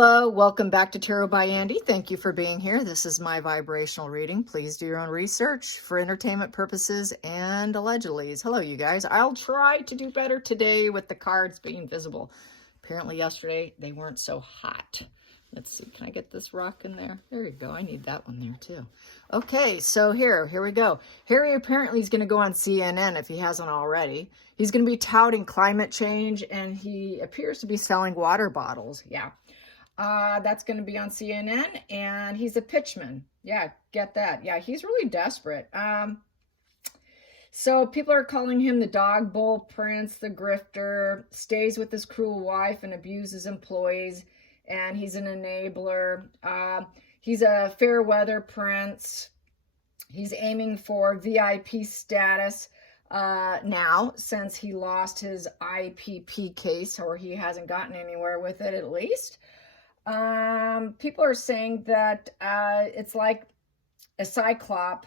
Hello, welcome back to Tarot by Andy. Thank you for being here. This is my vibrational reading. Please do your own research for entertainment purposes and allegedly. Hello, you guys. I'll try to do better today with the cards being visible. Apparently yesterday they weren't so hot. Let's see, can I get this rock in there? There you go. I need that one there too. Okay, so here we go. Harry apparently is going to go on CNN if he hasn't already. He's going to be touting climate change and he appears to be selling water bottles. Yeah. That's going to be on CNN, and he's a pitchman. Yeah, get that. Yeah, he's really desperate. So people are calling him the dog bowl prince, the grifter, stays with his cruel wife and abuses employees, and he's an enabler. He's a fair weather prince. He's aiming for VIP status now, since he lost his IPP case, or he hasn't gotten anywhere with it at least. People are saying that it's like a cyclop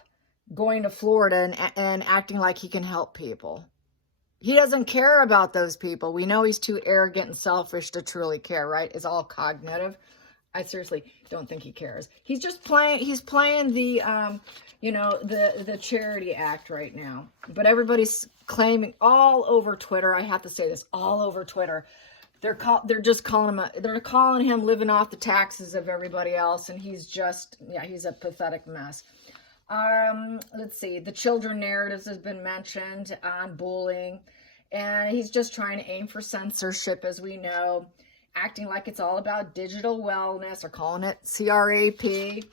going to Florida and acting like he can help people. He doesn't care about those people. We know he's too arrogant and selfish to truly care, right? It's all cognitive. I seriously don't think he cares. He's just playing, he's playing the, the charity act right now. But everybody's claiming all over Twitter, I have to say this, all over Twitter, they're just calling him, they're calling him living off the taxes of everybody else. And he's just, yeah, he's a pathetic mess. Let's see, the children narratives has been mentioned on bullying. And he's just trying to aim for censorship, as we know, acting like it's all about digital wellness, or calling it CRAP,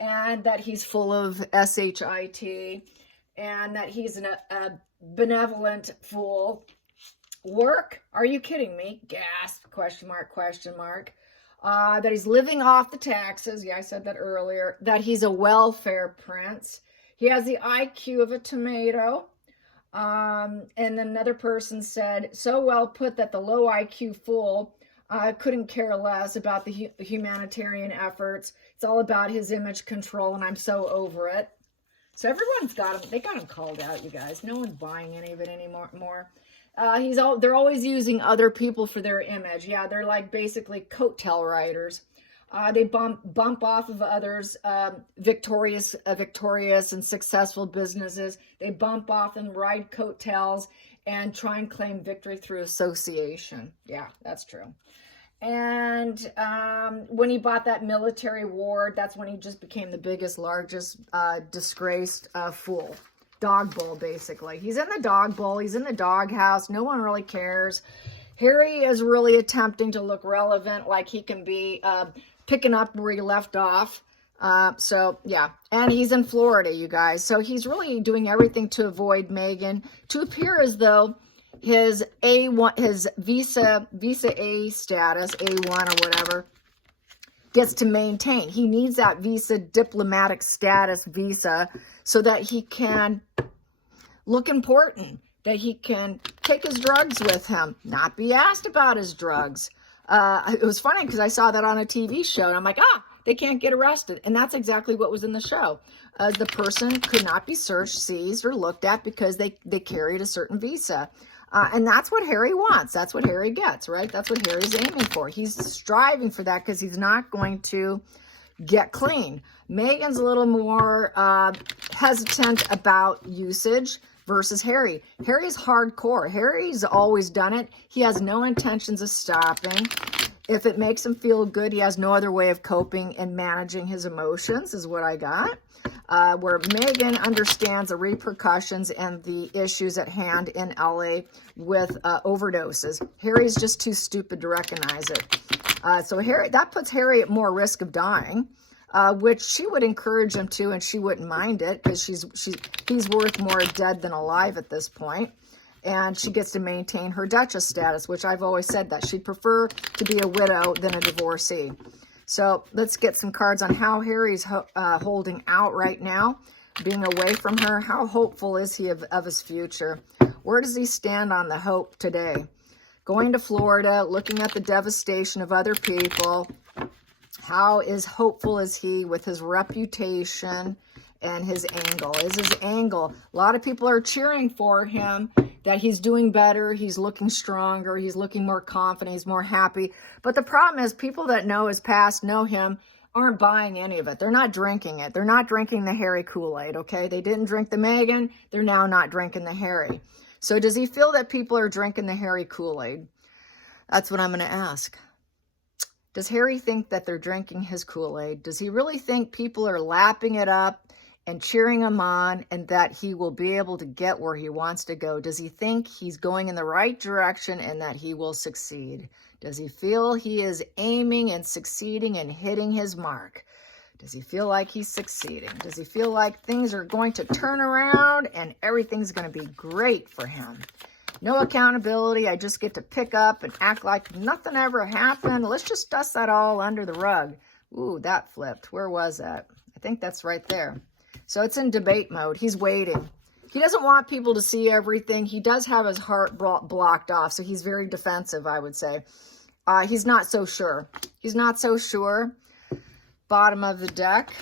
and that he's full of SHIT, and that he's a benevolent fool. Work? Are you kidding me? Gasp, question mark, question mark. That he's living off the taxes. Yeah, I said that earlier. That he's a welfare prince. He has the IQ of a tomato. And then another person said, so well put that the low IQ fool couldn't care less about the humanitarian efforts. It's all about his image control, and I'm so over it. So everyone's got him. They got him called out, you guys. No one's buying any of it anymore. They're always using other people for their image. Yeah, they're like basically coattail riders. They bump off of others, victorious and successful businesses. They bump off and ride coattails and try and claim victory through association. Yeah, that's true. And when he bought that military ward, that's when he just became the biggest, largest, disgraced fool. Dog bowl, basically. He's in the dog bowl. He's in the doghouse. No one really cares. Harry is really attempting to look relevant, like he can be picking up where he left off. So, yeah. And he's in Florida, you guys. So he's really doing everything to avoid Meghan, to appear as though his A1, his visa A status, A1 or whatever, gets to maintain. He needs that visa, diplomatic status visa, so that he can look important, that he can take his drugs with him, not be asked about his drugs. It was funny because I saw that on a TV show, and I'm like, they can't get arrested. And that's exactly what was in the show. The person could not be searched, seized, or looked at because they carried a certain visa. And that's what Harry wants. That's what Harry gets, right? That's what Harry's aiming for. He's striving for that because he's not going to get clean. Meghan's a little more hesitant about usage versus Harry. Harry's hardcore. Harry's always done it. He has no intentions of stopping. If it makes him feel good, he has no other way of coping and managing his emotions, is what I got. Where Meghan understands the repercussions and the issues at hand in LA with overdoses. Harry's just too stupid to recognize it. So Harry, that puts Harry at more risk of dying, which she would encourage him to, and she wouldn't mind it because he's worth more dead than alive at this point. And she gets to maintain her Duchess status, which I've always said that she'd prefer to be a widow than a divorcee. So let's get some cards on how Harry's holding out right now, being away from her. How hopeful is he of his future? Where does he stand on the hope today? Going to Florida, looking at the devastation of other people. How hopeful is he with his reputation and his angle? Is his angle? A lot of people are cheering for him, that he's doing better, he's looking stronger, he's looking more confident, he's more happy. But the problem is people that know his past, know him, aren't buying any of it. They're not drinking it. They're not drinking the Harry Kool-Aid, okay? They didn't drink the Meghan. They're now not drinking the Harry. So does he feel that people are drinking the Harry Kool-Aid? That's what I'm going to ask. Does Harry think that they're drinking his Kool-Aid? Does he really think people are lapping it up and cheering him on, and that he will be able to get where he wants to go? Does he think he's going in the right direction and that he will succeed? Does he feel he is aiming and succeeding and hitting his mark? Does he feel like he's succeeding? Does he feel like things are going to turn around and everything's going to be great for him? No accountability. I just get to pick up and act like nothing ever happened. Let's just dust that all under the rug. Ooh, that flipped. Where was that? I think that's right there. So it's in debate mode. He's waiting. He doesn't want people to see everything. He does have his heart blocked off, so he's very defensive, I would say. He's not so sure. He's not so sure. Bottom of the deck.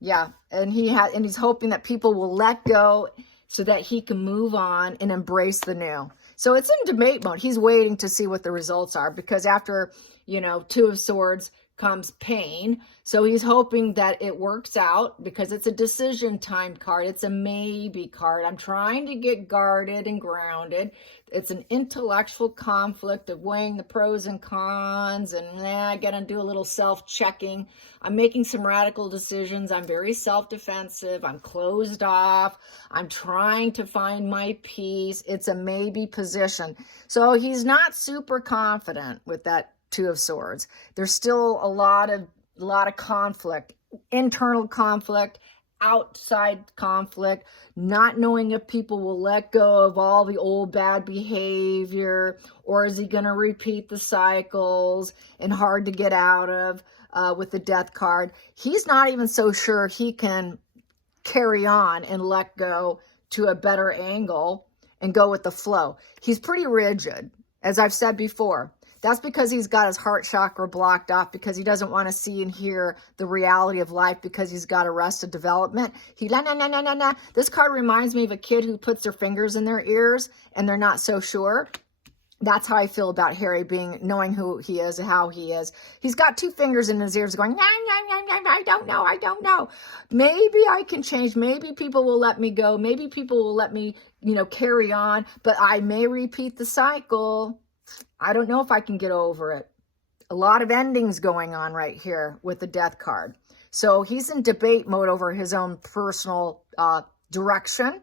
Yeah, and he's hoping that people will let go so that he can move on and embrace the new. So it's in debate mode. He's waiting to see what the results are, because after, Two of Swords comes pain. So he's hoping that it works out, because it's a decision time card. It's a maybe card. I'm trying to get guarded and grounded. It's an intellectual conflict of weighing the pros and cons, and I got to do a little self-checking. I'm making some radical decisions. I'm very self-defensive. I'm closed off. I'm trying to find my peace. It's a maybe position. So he's not super confident with that Two of Swords. There's still a lot of conflict, internal conflict, outside conflict, not knowing if people will let go of all the old bad behavior, or is he going to repeat the cycles, and hard to get out of with the Death card. He's not even so sure he can carry on and let go to a better angle and go with the flow. He's pretty rigid, as I've said before. That's because he's got his heart chakra blocked off, because he doesn't want to see and hear the reality of life, because he's got arrested development. This card reminds me of a kid who puts their fingers in their ears and they're not so sure. That's how I feel about Harry, knowing who he is and how he is. He's got two fingers in his ears going, I don't know. Maybe I can change. Maybe people will let me go. Maybe people will let me, carry on, but I may repeat the cycle. I don't know if I can get over it. A lot of endings going on right here with the Death card. So he's in debate mode over his own personal direction,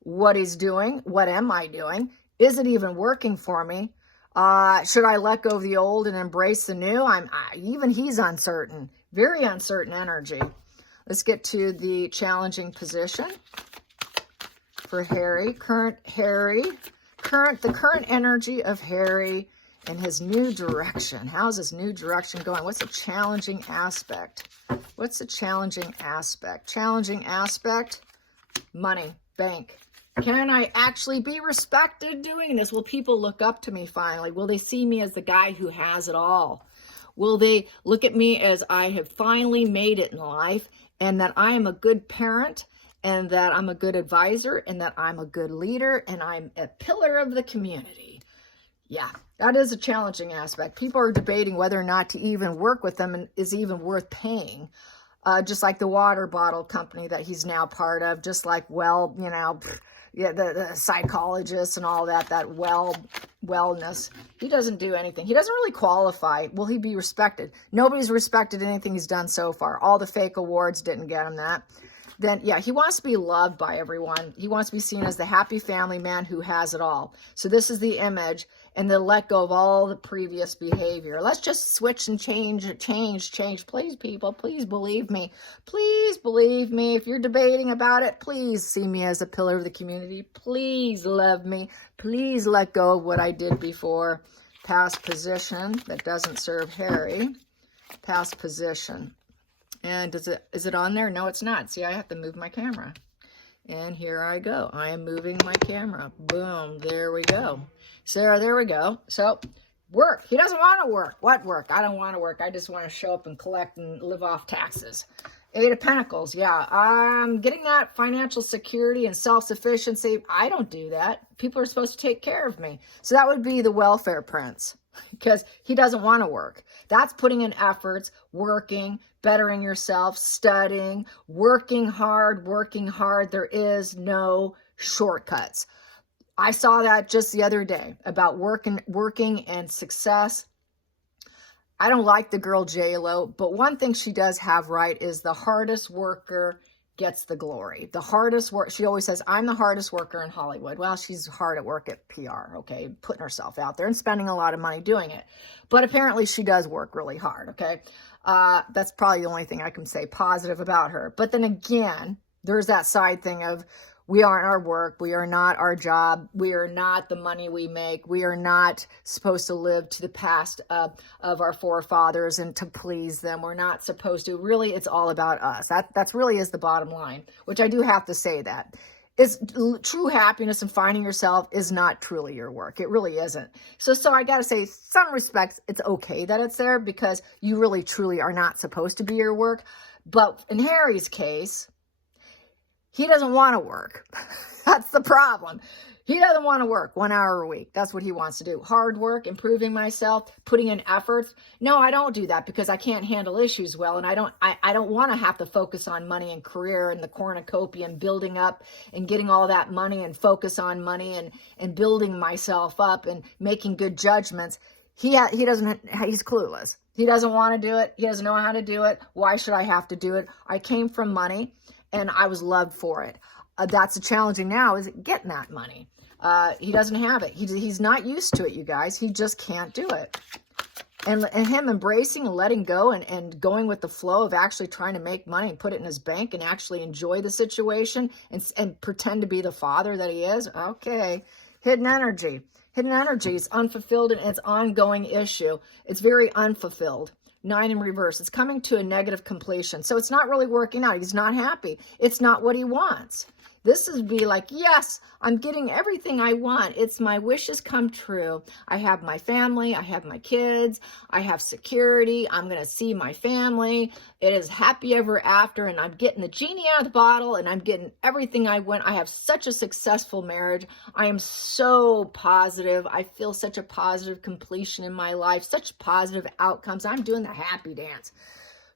what he's doing, what am I doing? Is it even working for me? Should I let go of the old and embrace the new? Even he's uncertain, very uncertain energy. Let's get to the challenging position for Harry. The current energy of Harry and his new direction. How's his new direction going? What's a challenging aspect? What's a challenging aspect? Challenging aspect, money, bank. Can I actually be respected doing this? Will people look up to me finally? Will they see me as the guy who has it all? Will they look at me as I have finally made it in life, and that I am a good parent, and that I'm a good advisor, and that I'm a good leader, and I'm a pillar of the community? Yeah, that is a challenging aspect. People are debating whether or not to even work with them and is even worth paying. Just like the water bottle company that he's now part of, just like, the psychologists and all that wellness. He doesn't do anything. He doesn't really qualify. Will he be respected? Nobody's respected anything he's done so far. All the fake awards didn't get him that. Then, yeah, he wants to be loved by everyone. He wants to be seen as the happy family man who has it all. So this is the image, and then let go of all the previous behavior. Let's just switch and change. Please, people, please believe me. Please believe me. If you're debating about it, please see me as a pillar of the community. Please love me. Please let go of what I did before. Past position that doesn't serve Harry. Past position. And is it on there? No, it's not. See, I have to move my camera. And here I go. I am moving my camera. Boom. There we go. So there we go. So work. He doesn't want to work. What work? I don't want to work. I just want to show up and collect and live off taxes. Eight of Pentacles, yeah. Getting that financial security and self-sufficiency. I don't do that. People are supposed to take care of me. So that would be the welfare prince, because he doesn't want to work. That's putting in efforts, working, bettering yourself, studying, working hard, working hard. There is no shortcuts. I saw that just the other day about working and success. I don't like the girl J-Lo, but one thing she does have right is the hardest worker gets the glory. The hardest work, she always says, I'm the hardest worker in Hollywood. Well, she's hard at work at PR, okay, putting herself out there and spending a lot of money doing it. But apparently she does work really hard, okay? That's probably the only thing I can say positive about her. But then again, there's that side thing of, we aren't our work. We are not our job. We are not the money we make. We are not supposed to live to the past of our forefathers and to please them. We're not supposed to. Really, it's all about us. That's really is the bottom line, which I do have to say that. Is true happiness and finding yourself is not truly your work. It really isn't. So I got to say, some respects, it's okay that it's there because you really truly are not supposed to be your work. But in Harry's case, he doesn't want to work. That's the problem. He doesn't want to work 1 hour a week. That's what he wants to do. Hard work, improving myself, putting in effort. No, I don't do that because I can't handle issues well. And I don't want to have to focus on money and career and the cornucopia and building up and getting all that money and focus on money and building myself up and making good judgments. He's clueless. He doesn't want to do it. He doesn't know how to do it. Why should I have to do it? I came from money. And I was loved for it. That's the challenging now is getting that money. He doesn't have it. He's not used to it, you guys. He just can't do it. And him embracing and letting go and going with the flow of actually trying to make money and put it in his bank and actually enjoy the situation and pretend to be the father that he is. Okay. Hidden energy. Hidden energy is unfulfilled and it's ongoing issue. It's very unfulfilled. 9 in reverse. It's coming to a negative completion. So it's not really working out. He's not happy. It's not what he wants. This is be like, yes, I'm getting everything I want. It's my wishes come true. I have my family. I have my kids. I have security. I'm going to see my family. It is happy ever after. And I'm getting the genie out of the bottle and I'm getting everything I want. I have such a successful marriage. I am so positive. I feel such a positive completion in my life, such positive outcomes. I'm doing the happy dance.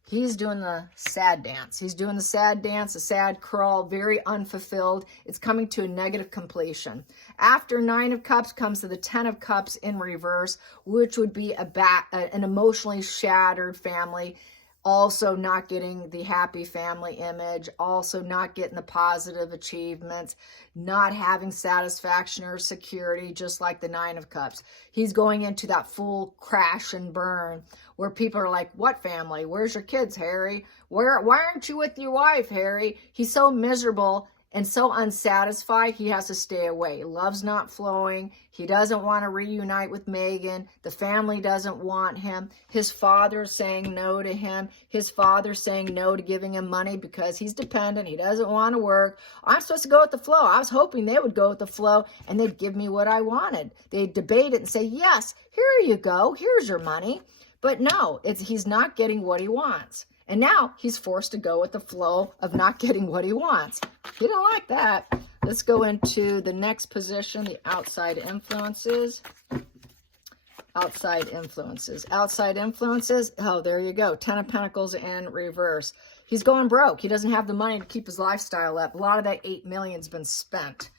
He's doing the sad dance. He's doing the sad dance, a sad crawl, very unfulfilled. It's coming to a negative completion. After 9 of Cups comes to the 10 of Cups in reverse, which would be an emotionally shattered family. Also not getting the happy family image, also not getting the positive achievements, not having satisfaction or security, just like the 9 of Cups. He's going into that full crash and burn where people are like, what family? Where's your kids, Harry? Why aren't you with your wife, Harry? He's so miserable and so unsatisfied, he has to stay away. Love's not flowing. He doesn't want to reunite with Meghan. The family doesn't want him. His father's saying no to him. His father's saying no to giving him money because he's dependent. He doesn't want to work. I'm supposed to go with the flow. I was hoping they would go with the flow and they'd give me what I wanted. They'd debate it and say, yes, here you go. Here's your money. But no, he's not getting what he wants. And now he's forced to go with the flow of not getting what he wants. He don't like that. Let's go into the next position, the outside influences. Outside influences. Outside influences. Oh, there you go. 10 of Pentacles in reverse. He's going broke. He doesn't have the money to keep his lifestyle up. A lot of that 8 million's been spent.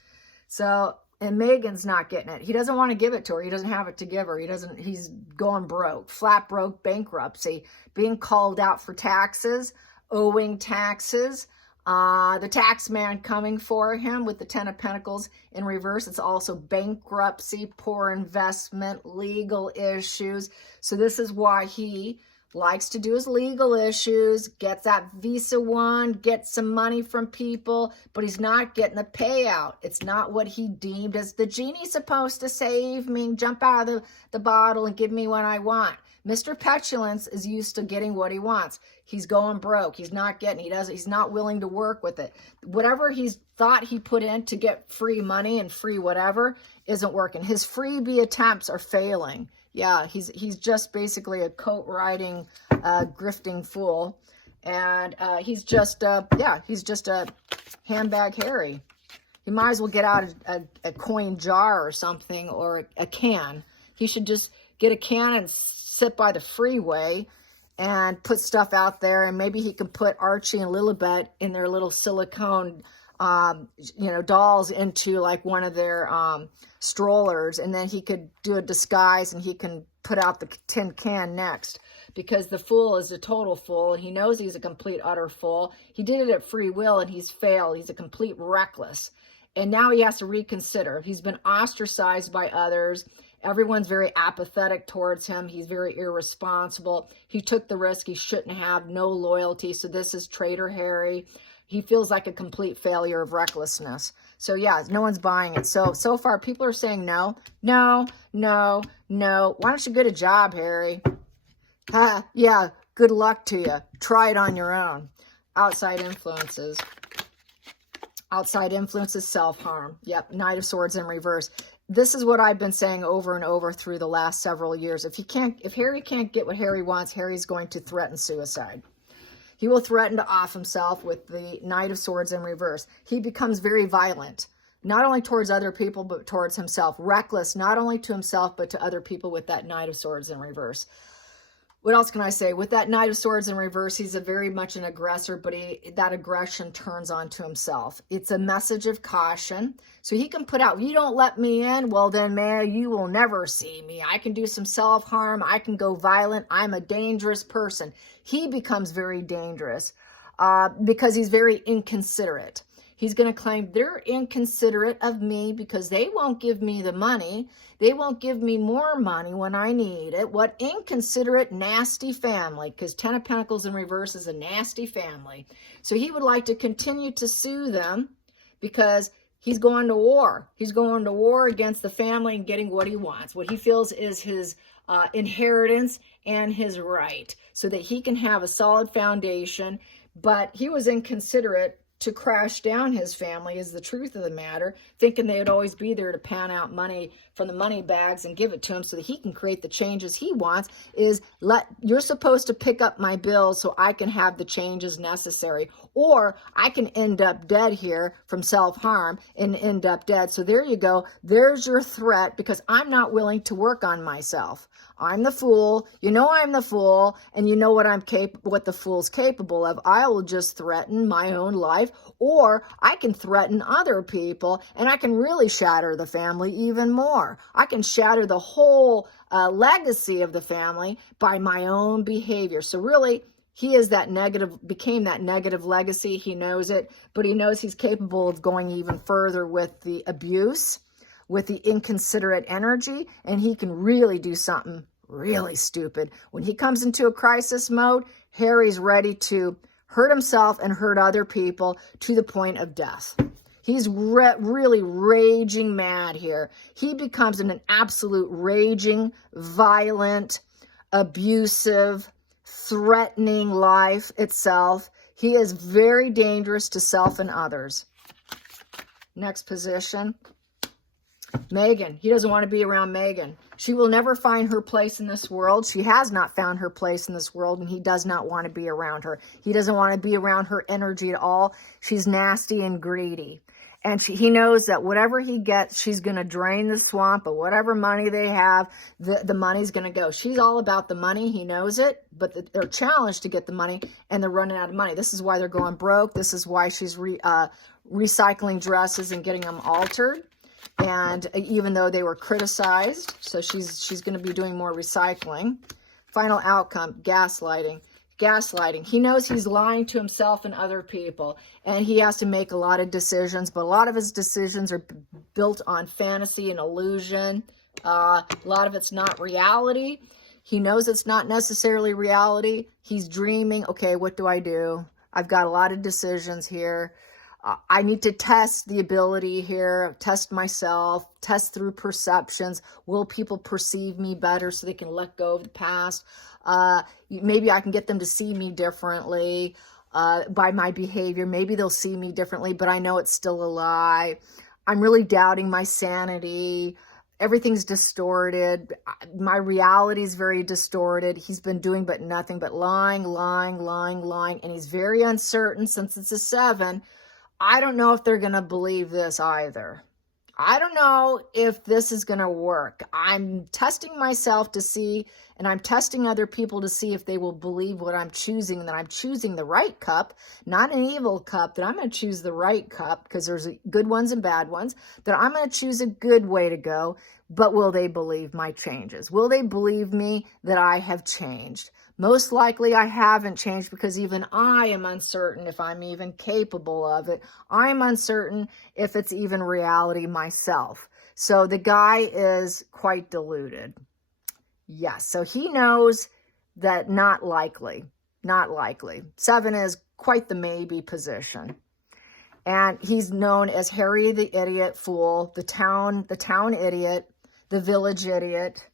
So, and Meghan's not getting it. He doesn't want to give it to her. He doesn't have it to give her. He's going broke, flat broke, bankruptcy, being called out for taxes, owing taxes, the tax man coming for him with the 10 of Pentacles in reverse. It's also bankruptcy, poor investment, legal issues. So this is why he likes to do his legal issues, gets that visa one, gets some money from people, but he's not getting the payout. It's not what he deemed as the genie's supposed to save me, jump out of the bottle and give me what I want. Mr. Petulance is used to getting what he wants. He's going broke. He's not getting, he's not willing to work with it. Whatever he's thought he put in to get free money and free whatever isn't working. His freebie attempts are failing. Yeah, he's just basically a coat riding, grifting fool. And he's just, he's just a handbag Harry. He might as well get out a coin jar or something, or a can. He should just get a can and sit by the freeway and put stuff out there. And maybe he can put Archie and Lilibet in their little silicone, dolls into like one of their strollers. And then he could do a disguise and he can put out the tin can next. Because the fool is a total fool, and he knows he's a complete, utter fool. He did it at free will, and he's failed. He's a complete reckless. And now he has to reconsider. He's been ostracized by others. Everyone's very apathetic towards him. He's very irresponsible. He took the risk he shouldn't have, no loyalty. So this is Traitor Harry. He feels like a complete failure of recklessness. So yeah, no one's buying it. So far, people are saying no, no, no, no. Why don't you get a job, Harry? Yeah, good luck to you. Try it on your own. Outside influences. Outside influences, self-harm. Yep, Knight of Swords in reverse. This is what I've been saying over and over through the last several years. If Harry can't get what Harry wants, Harry's going to threaten suicide. He will threaten to off himself with the Knight of Swords in reverse. He becomes very violent, not only towards other people, but towards himself. Reckless, not only to himself, but to other people with that Knight of Swords in reverse. What else can I say? With that Knight of Swords in reverse, he's very much an aggressor, but that aggression turns onto himself. It's a message of caution. So he can put out, you don't let me in, well then, man, you will never see me. I can do some self-harm. I can go violent. I'm a dangerous person. He becomes very dangerous because he's very inconsiderate. He's going to claim they're inconsiderate of me because they won't give me the money. They won't give me more money when I need it. What inconsiderate, nasty family, because 10 of Pentacles in reverse is a nasty family. So he would like to continue to sue them because he's going to war. He's going to war against the family and getting what he wants, what he feels is his inheritance and his right, so that he can have a solid foundation. But he was inconsiderate to crash down his family, is the truth of the matter, thinking they would always be there to pan out money from the money bags and give it to him so that he can create the changes he wants. You're supposed to pick up my bills so I can have the changes necessary, or I can end up dead here from self-harm and end up dead. So there you go. There's your threat, because I'm not willing to work on myself. I'm the fool. You know I'm the fool, and you know what the fool's capable of. I will just threaten my own life, or I can threaten other people, and I can really shatter the family even more. I can shatter the whole legacy of the family by my own behavior. So really, he is became that negative legacy. He knows it, but he knows he's capable of going even further with the abuse, with the inconsiderate energy, and he can really do something really stupid. When he comes into a crisis mode, Harry's ready to hurt himself and hurt other people to the point of death. He's really raging mad here. He becomes an absolute raging, violent, abusive, threatening life itself. He is very dangerous to self and others. Next position. Megan. He doesn't want to be around Megan. She will never find her place in this world. She has not found her place in this world, and he does not want to be around her. He doesn't want to be around her energy at all. She's nasty and greedy. And he knows that whatever he gets, she's going to drain the swamp, but whatever money they have, the money's going to go. She's all about the money. He knows it, but they're challenged to get the money, and they're running out of money. This is why they're going broke. This is why she's recycling dresses and getting them altered. And even though they were criticized, so she's going to be doing more recycling. Final outcome, gaslighting. Gaslighting. He knows he's lying to himself and other people, and he has to make a lot of decisions, but a lot of his decisions are built on fantasy and illusion. A lot of it's not reality. He knows it's not necessarily reality. He's dreaming, okay, what do I do? I've got a lot of decisions here. I need to test the ability here, test myself, test through perceptions. Will people perceive me better so they can let go of the past? Maybe I can get them to see me differently by my behavior. Maybe they'll see me differently, but I know it's still a lie. I'm really doubting my sanity. Everything's distorted. My reality is very distorted. He's been doing but nothing but lying, lying, lying, lying. And he's very uncertain since it's a 7. I don't know if they're going to believe this either. I don't know if this is going to work. I'm testing myself to see, and I'm testing other people to see if they will believe what I'm choosing, that I'm choosing the right cup, not an evil cup, that I'm going to choose the right cup, because there's good ones and bad ones, that I'm going to choose a good way to go. But will they believe my changes? Will they believe me that I have changed? Most likely I haven't changed, because even I am uncertain if I'm even capable of it. I'm uncertain if it's even reality myself. So the guy is quite deluded. Yes, so he knows that not likely, not likely. 7 is quite the maybe position. And he's known as Harry the idiot fool, the town idiot, the village idiot,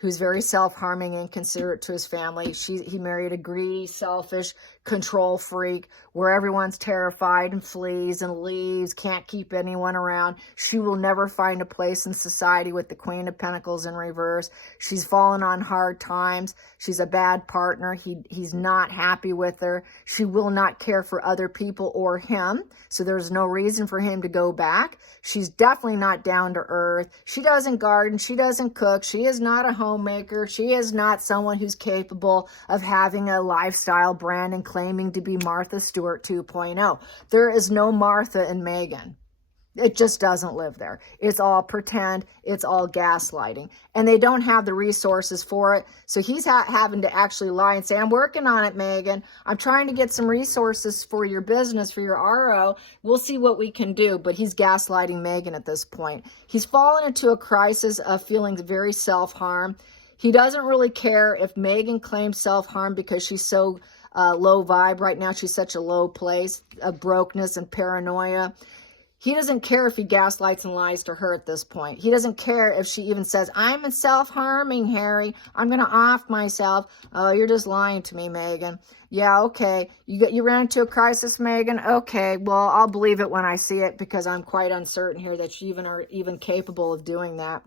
who's very self-harming and inconsiderate to his family. He married a greedy, selfish, control freak, where everyone's terrified and flees and leaves, can't keep anyone around. She will never find a place in society with the Queen of Pentacles in reverse. She's fallen on hard times. She's a bad partner. He's not happy with her. She will not care for other people or him, so there's no reason for him to go back. She's definitely not down to earth. She doesn't garden. She doesn't cook. She is not a homemaker. She is not someone who's capable of having a lifestyle brand and claiming to be Martha Stewart 2.0. There is no Martha in Megan. It just doesn't live there. It's all pretend. It's all gaslighting. And they don't have the resources for it. So he's having to actually lie and say, I'm working on it, Megan. I'm trying to get some resources for your business, for your RO. We'll see what we can do. But he's gaslighting Megan at this point. He's fallen into a crisis of feeling very self-harm. He doesn't really care if Megan claims self-harm because she's so low vibe right now. She's such a low place of brokenness and paranoia. He doesn't care if he gaslights and lies to her at this point. He doesn't care if she even says, I'm self-harming, Harry. I'm going to off myself. Oh, you're just lying to me, Megan. Yeah, okay. You ran into a crisis, Megan? Okay, well, I'll believe it when I see it, because I'm quite uncertain here that you are even capable of doing that.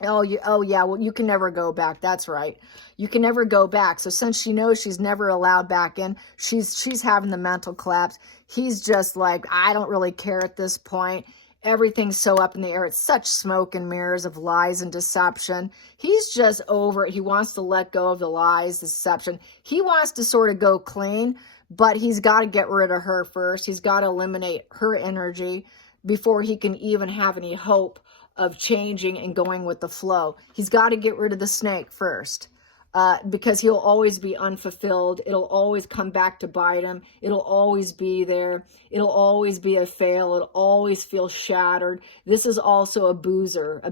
Oh yeah, well, you can never go back. That's right. You can never go back. So since she knows she's never allowed back in, she's having the mental collapse. He's just like, I don't really care at this point. Everything's so up in the air. It's such smoke and mirrors of lies and deception. He's just over it. He wants to let go of the lies, deception. He wants to sort of go clean, but he's got to get rid of her first. He's got to eliminate her energy before he can even have any hope of changing and going with the flow. He's got to get rid of the snake first, because he'll always be unfulfilled. It'll always come back to bite him. It'll always be there. It'll always be a fail. It'll always feel shattered. This is also a boozer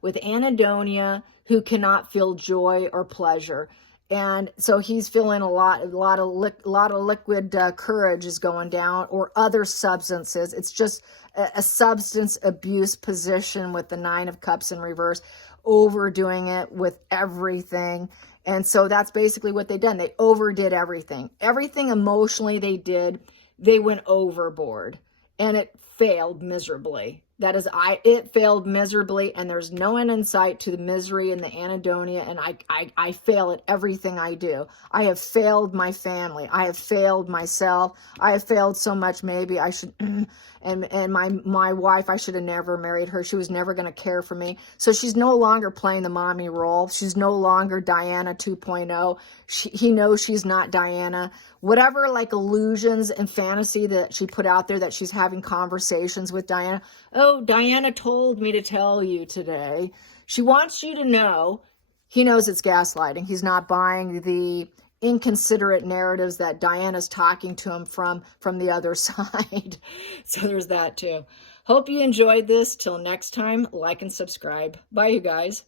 with anhedonia who cannot feel joy or pleasure. And so he's feeling a lot of liquid courage is going down, or other substances. It's just a substance abuse position with the 9 of Cups in reverse, overdoing it with everything. And so that's basically what they've done. They overdid everything. Everything emotionally they did, they went overboard, and it failed miserably. It failed miserably, and there's no end in sight to the misery and the anhedonia, and I fail at everything I do. I have failed my family. I have failed myself. I have failed so much. Maybe I should, and my wife, I should have never married her. She was never going to care for me. So she's no longer playing the mommy role. She's no longer Diana 2.0. He knows she's not Diana. Whatever like illusions and fantasy that she put out there, that she's having conversations with Diana. Oh, Diana told me to tell you today. She wants you to know. He knows it's gaslighting. He's not buying the inconsiderate narratives that Diana's talking to him from the other side. So there's that too. Hope you enjoyed this. Till next time, like and subscribe. Bye, you guys.